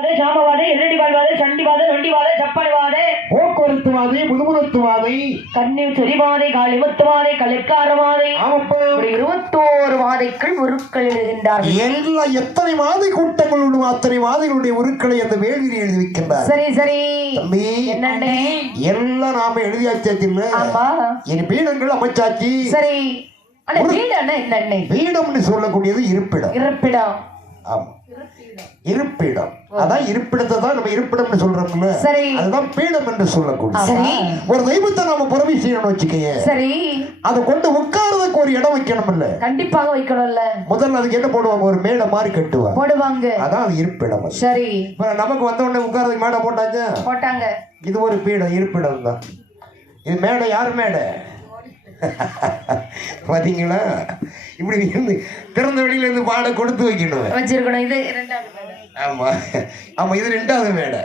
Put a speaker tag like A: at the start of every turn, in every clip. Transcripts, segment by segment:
A: வாதை சாமவாதை எல்லடி வாழ்வாதை சண்டிவாதை நொண்டிவாதை சப்பாய்வாதை
B: போக்குவரத்துவாதை முதுமுதத்துவாதை.
A: கண்ணில் செறிவாதை காலிமுத்துவாதை கலிற்காரவாதை
B: ஆமப்பா.
A: இப்படி இருபத்தோரு வாதைகள் உருக்கள் எழுகின்றார்கள்
B: எல்லா எத்தனை வாதை கூட்டங்கள் உண்டு அத்தனை வாதைகளுடைய உருக்களை அந்த வேள்வியில் எழுதி வைக்கின்றார்
A: சரி சரி.
B: தம்பி
A: என்னண்ணே
B: எல்லாம் நாம எழுதியாச்சாச்சு இனி பீடங்கள் அமைச்சாச்சு.
A: சரி.
B: பீடம்னு சொல்லக்கூடியது இருப்பிடம்.
A: இருப்பிடம்.
B: ஆமா. இருப்பிடம். அதான் இருப்பிடத்தை தான் நம்ம இருப்பிடம்னு சொல்றோம்ல.
A: சரி.
B: அதுதான் பீடம் என்று சொல்லக்கூடிய.
A: சரி.
B: ஒரு தெய்வத்தை நாம புறவி செய்யணும்னு வச்சுக்கோங்க
A: சரி.
B: அதை கொண்டு உட்கார்றதுக்கு ஒரு இடம் வைக்கணும்ல.
A: கண்டிப்பாக வைக்கணும்ல.
B: முதல்ல அதுக்கு என்ன போடுவாங்க? ஒரு மேடை மாதிரி கட்டுவாங்க.
A: போடுவாங்க.
B: அதான் அது இருப்பிடம்.
A: சரி.
B: இப்ப நமக்கு வந்த உடனே உட்கார்றதுக்கு மேடை போட்டாச்சா?
A: போட்டாங்க.
B: இது ஒரு பீடம் இருப்பிடம் தான் இது மேடை யார் மேடை? பாத்தீங்களா? இப்படி இருந்து திறந்த வெளியில இருந்து பாட கொடுத்து வைக்கணும்.
A: வச்சிருக்கணும். இது.
B: ஆமா. ஆமா இது ரெண்டாவது மேடை.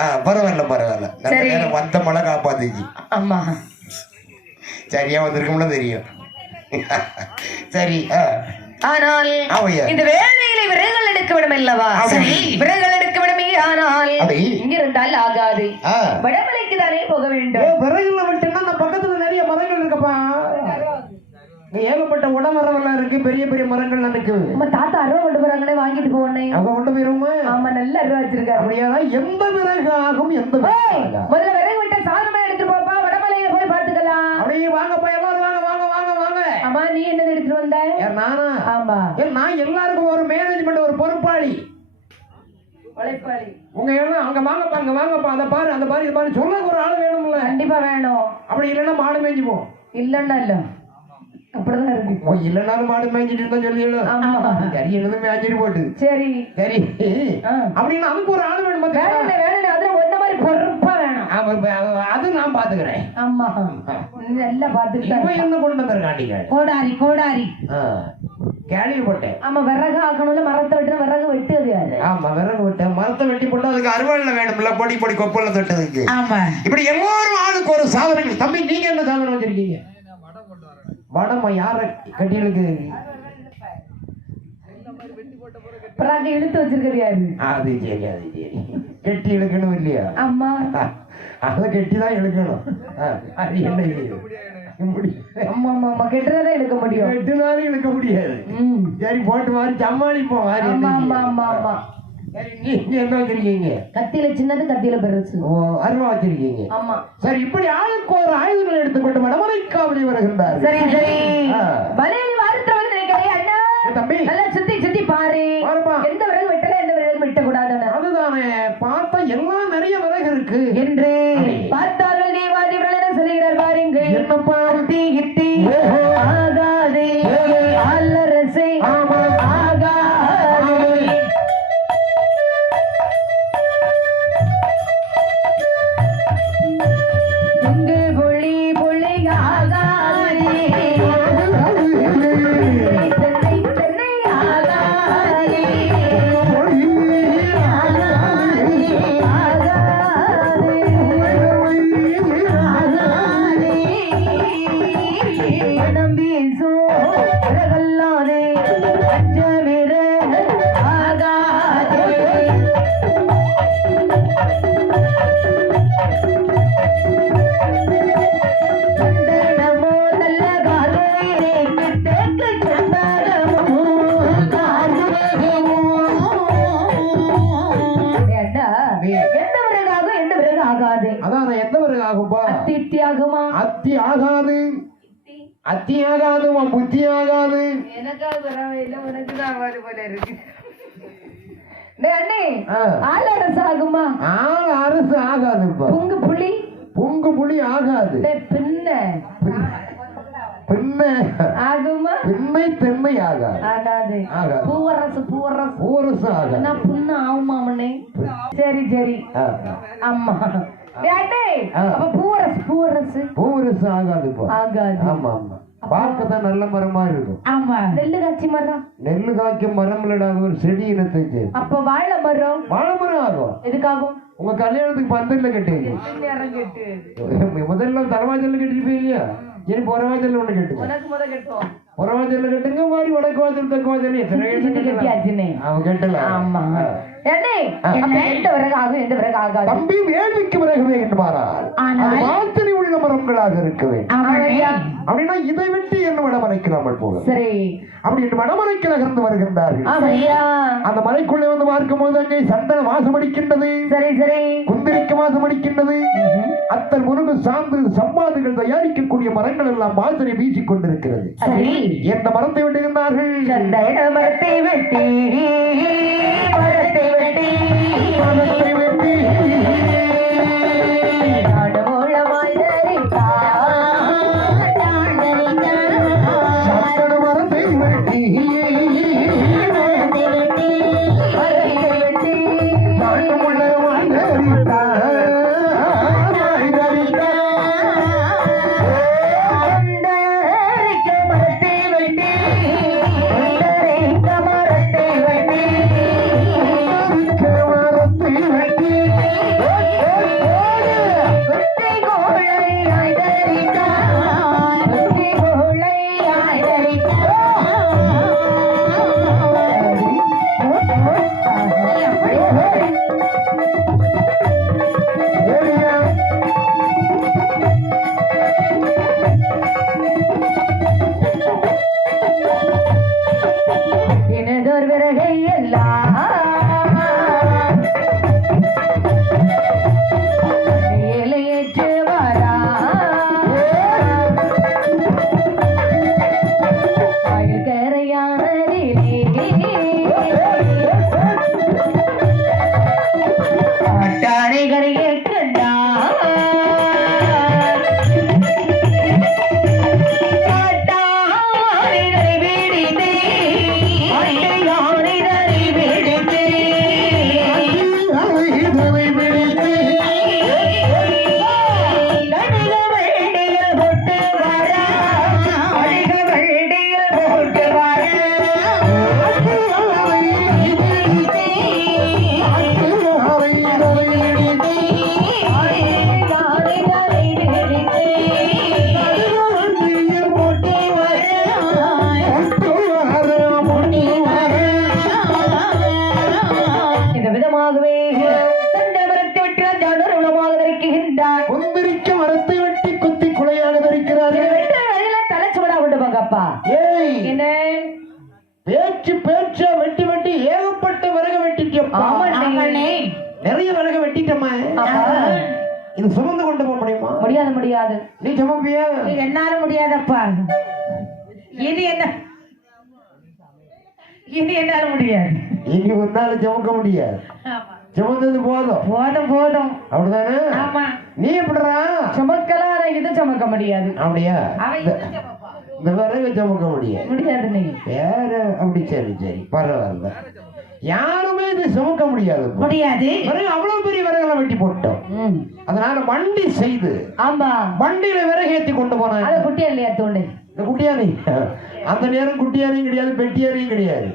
B: ஆ பரவாயில்ல பரவாயில்ல. நல்ல வந்த மழை காப்பாத்துச்சு
A: ஆமா.
B: சரியா வந்திருக்கும்ல தெரியும். சரி
A: ஆனால் இந்த வேலையில விறகுகள் எடுக்க விடும் அல்லவா. சரி விறகுகள் எடுக்க விடுமே. ஆனால்
B: அப்படி.
A: இங்க இருந்தால் ஆகாது வடமலைக்கு தானே போக வேண்டும்.
B: பக்கத்துல நிறைய மரங்கள் இருக்குப்பா. ஏகப்பட்ட உடமரங்கள்லாம் இருக்கு. பெரிய பெரிய மரங்கள்லாம் இருக்கு
A: நம்ம தாத்தா அருவா கொண்டு போறாங்களே வாங்கிட்டு போனே
B: அவங்க கொண்டு போயிருவோமா
A: ஆமா நல்ல அருவா வச்சிருக்காரு.
B: அப்படியாதான் எந்த விறகு ஆகும் எந்த.
A: முதல்ல விறகு விட்ட சாதனமே எடுத்துட்டு போப்பா வடமலையில போய் பாத்துக்கலாம்
B: அப்படியே வாங்கப்பா எல்லாரும் வாங்க வாங்க வாங்க வாங்க.
A: ஆமா நீ என்ன எடுத்துட்டு வந்த?
B: நானா?
A: ஆமா.
B: நான் எல்லாருக்கும் ஒரு மேனேஜ்மெண்ட் ஒரு பொறுப்பாளி. உங்க அங்க வாங்கப்பா அங்க வாங்கப்பா. அதை பாரு அந்த பாரு இது பாரு. சொல்ல ஒரு ஆள் வேணும்ல
A: கண்டிப்பா வேணும்.
B: அப்படி இல்லைன்னா மாடு மேய்ஞ்சுப்போம்
A: இல்லன்னா இல்ல. அப்படிதான் இருக்கு.
B: இல்லைனாலும் மாடு மேய்ஞ்சிட்டு இருந்தா சொல்லிடணும்
A: ஆமா.
B: சரி என்னது மேய்ச்சிட்டு போட்டு.
A: சரி.
B: சரி.
A: ஆ.
B: அப்படின்னு அதுக்கு ஒரு ஆள் வேணும்?
A: வேணும் வேணும் அதுல ஒன்ன மாதிரி பொறுப்பா வேணும்.
B: அது- நான் பாத்துக்கிறேன்
A: ஆமா. நல்லா பாத்துக்கிட்டா
B: இப்ப என்ன கொண்டு வந்திருக்காண்டிங்க
A: கோடாரி கோடாரி.
B: கேள்விப்பட்டேன்.
A: ஆமா விறகு ஆக்கணும்ல மரத்தை விட்டு விறகு வெட்டு அது
B: ஆமா விறகு விட்டேன் மரத்தை வெட்டி போட்டு அதுக்கு அறுவாள்ல வேணும்ல பொடி பொடி கொப்பல்ல தொட்டதுக்கு.
A: ஆமா.
B: இப்படி எல்லாரும் ஆளுக்கு ஒரு சாதனங்கள் தம்பி நீங்க என்ன சாதனம் வச்சிருக்கீங்க? வடமா யார கட்டிகளுக்கு
A: பிறகு இழுத்து வச்சிருக்கிறது யாரு?
B: அது சரி அது சரி. கெட்டி இழுக்கணும் இல்லையா?
A: அம்மா
B: அதை கெட்டி தான் இழுக்கணும் அது என்ன
A: கெட்டுறதே இழுக்க முடியும்.
B: கெட்டுனாலும் இழுக்க முடியாது. சரி போட்டு மாதிரி சமாளிப்போம்
A: ஆமா? ஆமா ஆமா ஆமா
B: என்ன வச்சிருக்கீங்க?
A: கத்தியில சின்னது கத்தியில பெருசு.
B: ஓ அருவா வச்சிருக்கீங்க.
A: ஆமா.
B: சரி இப்படி ஆளுக்கு ஒரு ஆயுதங்களை எடுத்துக்கொண்டு வடமலை காவலி வருகின்றார்
A: சரி. சரி எந்த விறகு ஆகும் எந்த விறகு ஆகாது.
B: அதான் எந்த விறகு ஆகும்பா?
A: அத்தி ஆகுமா
B: அத்தி ஆகாது அத்தி ஆகாது உன் புத்தி ஆகாது
A: எனக்கா பரவாயில்ல உனக்கு தான் ஆகாது போல இருக்கு. அண்ணே
B: ஆ.
A: ஆலரசு ஆகுமா?
B: ஆள் அரசு ஆகாதுப்பா.
A: புங்கு புளி
B: பொங்கு புலி ஆகாது.
A: பின்ன.
B: பின்ன.
A: ஆகுமா?
B: பின்னை தென்னை ஆகாது.
A: ஆகாது.
B: ஆகாது.
A: பூவரசு பூவரசு.
B: ஊரசு ஆகாது.
A: நான் புண்ணு ஆகுமாமனே சரி சரி. ஆமா பூவரசு. பூவரசு
B: ஆகாதுப்பா.
A: ஆகாது.
B: ஆமா ஆமா. பார்க்கத்தான் நல்ல மரமா இருக்கும்.
A: ஆமா. நெல்லு காட்சி மரம்.
B: நெல்லு காய்க்கும் மரம் இல்லடாது ஒரு செடி இனத்தை சேர்ந்து
A: அப்ப வாழை மரம்.
B: வாழை மரம் ஆகும்.
A: எதுக்காகும்?
B: உங்க கல்யாணத்துக்கு பந்தல்ல கட்டுவீங்க
A: நேரம் கெட்டு
B: முதல்ல தலைவாசல்ல கட்டிருப்பீங்க இல்லையா? இனி புறவாசல்ல ஒண்ணு கட்டுங்க.
A: உனக்கு முத கட்டுவோம்.
B: புறவாசல்ல கட்டுங்க மாதிரி வடக்கு வாசல் தெற்கு வாசல் எத்தனை
A: கட்டியாச்சுனே.
B: அவன் கட்டலாம்
A: ஆமா. அப்ப எந்த விறகு ஆகும் எந்த விறகு ஆகாது?
B: தம்பி வேள்விக்கு விறகு வேண்டுமாறால்
C: ஆனால்?
B: மரங்களாக இருக்க வேண்டும். அப்படின்னா இதை வெட்டி என்ன வடமலைக்கு நாமல் போகும்
A: சரி.
B: அப்படி என்று வடமலைக்கு நகர்ந்து வருகின்றார்கள். அந்த மலைக்குள்ளே வந்து பார்க்கும்போது அங்கே சந்தன வாசம் அடிக்கின்றது.
A: சரி சரி.
B: குந்திரிக்க வாசம் அடிக்கின்றது. அத்தல் முருகு சாந்து சம்பாதுகள் தயாரிக்கக்கூடிய மரங்கள் எல்லாம் வாசனை வீசிக் கொண்டிருக்கிறது.
A: சரி.
B: எந்த மரத்தை விடுகின்றார்கள்
A: சந்தன மரத்தை வெட்டி போங்கப்பா
B: ஏய்!
A: என்ன?
B: பேச்சு பேச்சா வெட்டி வெட்டி ஏகப்பட்ட விறகு
A: ஆமாண்ணே.
B: நிறைய விறகு வெட்டிட்டம்மா. இது சுமந்து கொண்டு போக முடியுமா?
A: முடியாது முடியாது.
B: நீ சுமப்பியா?
C: என்னால முடியாதப்பா. இது என்ன? இது என்னால முடியாது.
B: இனி நாள் சுமக்க முடியாது. சுமந்தது போதும்.
C: போதும் போதும்.
B: அப்படிதானே?
C: ஆமா.
B: நீ எப்படிடா?
A: சுமக்கலாம் இது சுமக்க முடியாது.
B: அப்படியா?
C: அவன்
B: இந்த- விறகு சுமக்க முடியாது
A: முடியாது. நீ
B: வேற அப்படி சரி சரி பரவாயில்ல. யாருமே இது சுமக்க முடியாது.
C: முடியாது.
B: அவ்வளவு பெரிய விறகுலாம் வெட்டி போட்டோம். அதனால வண்டி செய்து
A: ஆமா
B: வண்டியில விறகு ஏத்தி கொண்டு
A: அது
B: போனாங்க
A: குட்டியா இல்லையா தோண்டு?
B: இந்த குட்டியானி அந்த நேரம் குட்டியானையும் கிடையாது பெட்டியானையும் கிடையாது.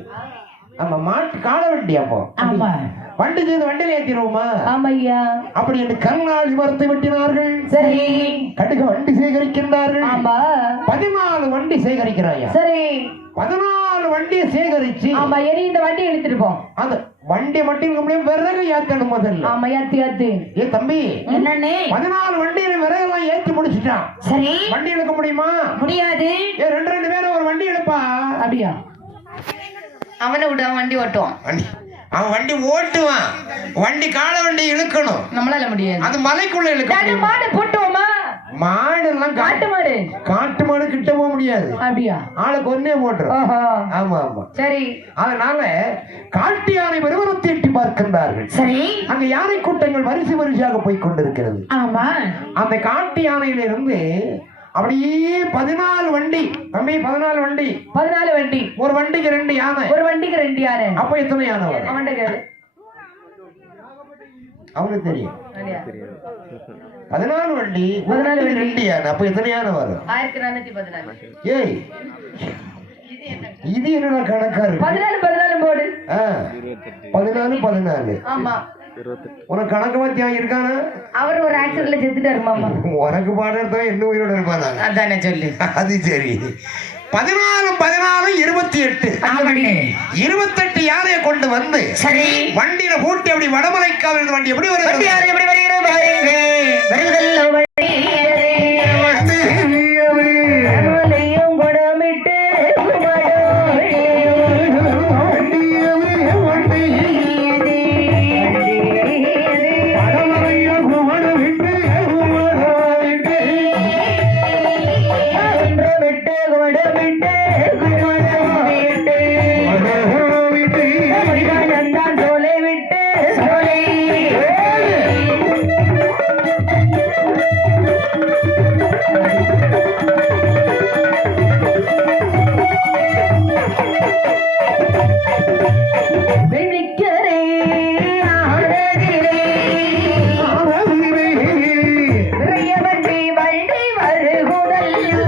B: ஆமா மாட்டு காலை வண்டி அப்போ.
C: ஆமா.
B: வண்டி செய்து வண்டியில ஏத்திடுவோமா?
A: ஆமா ஐயா
B: அப்படி என்று கருணாளி மரத்தை வெட்டினார்கள்.
A: சரி.
B: கடுக வண்டி சேகரிக்கின்றார்கள்.
A: ஆமா.
B: பதினாலு வண்டி சேகரிக்கிறாயா?
A: சரி.
B: பதினாலு வண்டியை சேகரிச்சு
A: ஆமா இனி இந்த வண்டி போ.
B: அந்த வண்டி மட்டும் முடியும் விறகு ஏத்தணும் முதல்ல.
A: ஆமா ஏத்து ஏத்து.
B: ஏ தம்பி.
C: என்னண்ணே?
B: பதினாலு வண்டியில விறகெல்லாம் ஏத்தி முடிச்சிட்டான்
C: சரி.
B: வண்டி இழுக்க முடியுமா?
C: முடியாது.
B: ஏ ரெண்டு ரெண்டு பேரும் ஒரு வண்டி இழுப்பா?
A: அப்படியா? அவனை விட வண்டி ஓட்டுவான்.
B: வண்டி. அவன் வண்டி ஓட்டுவான். வண்டி கால வண்டி இழுக்கணும்.
A: நம்மளால முடியாது.
B: அது மலைக்குள்ள இழுக்க
A: நாங்க
B: முடியுமா?
A: மாடு போட்டுவோமா?
B: மாடு எல்லாம்
A: காட்டு மாடு.
B: காட்டு மாடு கிட்ட போக முடியாது.
A: அப்படியா?
B: ஆளை கொன்னே போட்டுரும் ஆமா ஆமா.
A: சரி.
B: அதனால காட்டு யானை விறுவிறுத்து எட்டி பார்க்கின்றார்கள்.
C: சரி.
B: அங்க யானை கூட்டங்கள் வரிசை வரிசையாக போய் கொண்டிருக்கிறது.
C: ஆமா.
B: அந்த காட்டு யானையில இருந்து அப்படியே பதினாலு வண்டி தம்பி பதினாலு வண்டி.
A: பதினாலு வண்டி.
B: ஒரு வண்டிக்கு ரெண்டு யானை.
A: ஒரு வண்டிக்கு ரெண்டு யாரு
B: அப்ப எத்தனை யானை வரும் அவனுக்கு தெரியும்? பதினாலு வண்டி
A: பதினாலு.
B: ரெண்டு யானை. அப்ப எத்தனை யானை வரும்?
A: ஆயிரத்தி நானூத்தி பதினாலு.
B: ஏய். இது என்னடா கணக்கா இருக்கு?
A: பதினாலு பதினாலு போடு.
B: பதினாலு பதினாலு.
A: ஆமா.
B: உனக்கு கணக்கு வாத்தியம் இருக்கானா?
A: அவர் ஒரு ஆக்சிடென்ட்ல செத்துட்டாரு மாமா.
B: உனக்கு பாடுறத என்ன உயிரோட இருப்பானா?
A: அதானே சொல்லு.
B: அது சரி. பதினாலு பதினாலு இருபத்தி எட்டு இருபத்தெட்டு யாரைய கொண்டு வந்து
A: சரி.
B: வண்டியில பூட்டி அப்படி வடமலைக்காவில் வண்டி எப்படி வருது
A: எப்படி வருகிறது? வருகுதல்லோ